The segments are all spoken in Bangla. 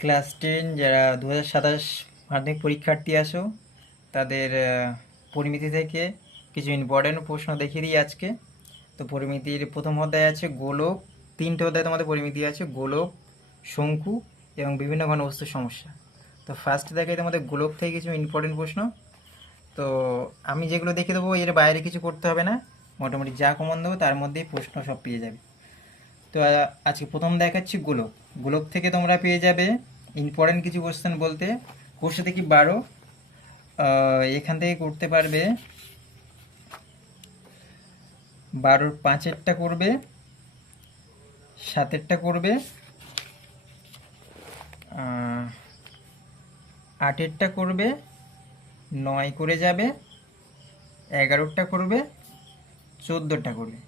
ক্লাস 10 যারা 2027 মাধ্যমিক পরীক্ষার্থী আসো তাদের পরিমিতি থেকে কিছু ইম্পর্টেন্ট প্রশ্ন দেখিয়ে দিই আজকে। তো পরিমিতির প্রথম অধ্যায় আছে গোলক, তিনটে অধ্যায় তোমাদের পরিমিতি আছে: গোলক, শঙ্কু এবং বিভিন্ন ঘনবস্তুর সমস্যা। তো ফার্স্ট দেখাই তোমাদের গোলক থেকে কিছু ইম্পর্টেন্ট প্রশ্ন। তো আমি যেগুলো দেখে দেবো এর বাইরে কিছু করতে হবে না, মোটামুটি যা কমন দেবো তার মধ্যেই প্রশ্ন সব পেয়ে যাবে। তো আজকে প্রথম দেখাচ্ছি গোলক। গোলক থেকে তোমরা পেয়ে যাবে ইম্পর্টেন্ট কিছু কোশ্চেন বলতে কোশ্চেন থেকে 12, এখান থেকে করতে পারবে 12-র 5-এরটা করবে, 7-এরটা করবে, 8-এরটা করবে, 9 করে যাবে, 11-টা করবে, 14টা করবে।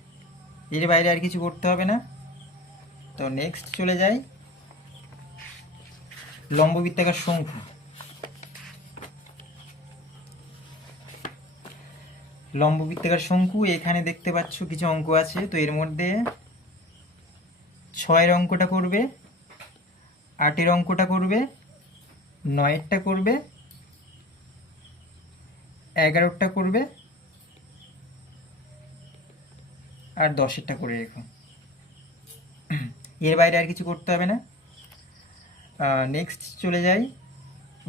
এর বাইরে আর কিছু করতে হবে না। তো নেক্সট চলে যাই লম্ববৃত্তাকার শঙ্কু। লম্ববৃত্তাকার শঙ্কু এখানে দেখতে পাচ্ছ কিছু অঙ্ক আছে। তো এর মধ্যে 6-এর অঙ্কটা করবে, 8-এর অঙ্কটা করবে, 9-এরটা করবে, 11-টা করবে আর 10-এরটা করে রেখো। এর বাইরে আর কিছু করতে হবে না। নেক্সট চলে যাই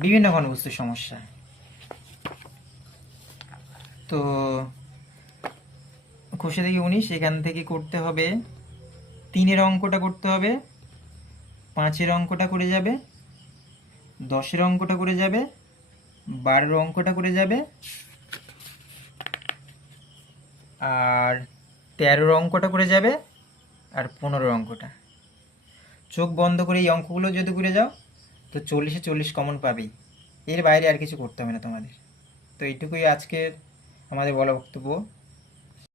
বিভিন্ন ঘনবস্তুর সমস্যা। তো কোষে থেকে 19, এখান থেকে করতে হবে 3-এর অঙ্কটা করতে হবে, 5-এর অঙ্কটা করে যাবে, 10-এর অঙ্কটা করে যাবে, 12-এর অঙ্কটা করে যাবে আর 13-এর অঙ্কটা করে যাবে আর 15-এর অঙ্কটা। চোখ বন্ধ করে এই অঙ্কগুলো যদি করে যাও তো 40-এ 40 কমন পাবেই। এর বাইরে আর কিছু করতে হবে না তোমাদের। তো এইটুকুই আজকের আমাদের বলা বক্তব্য।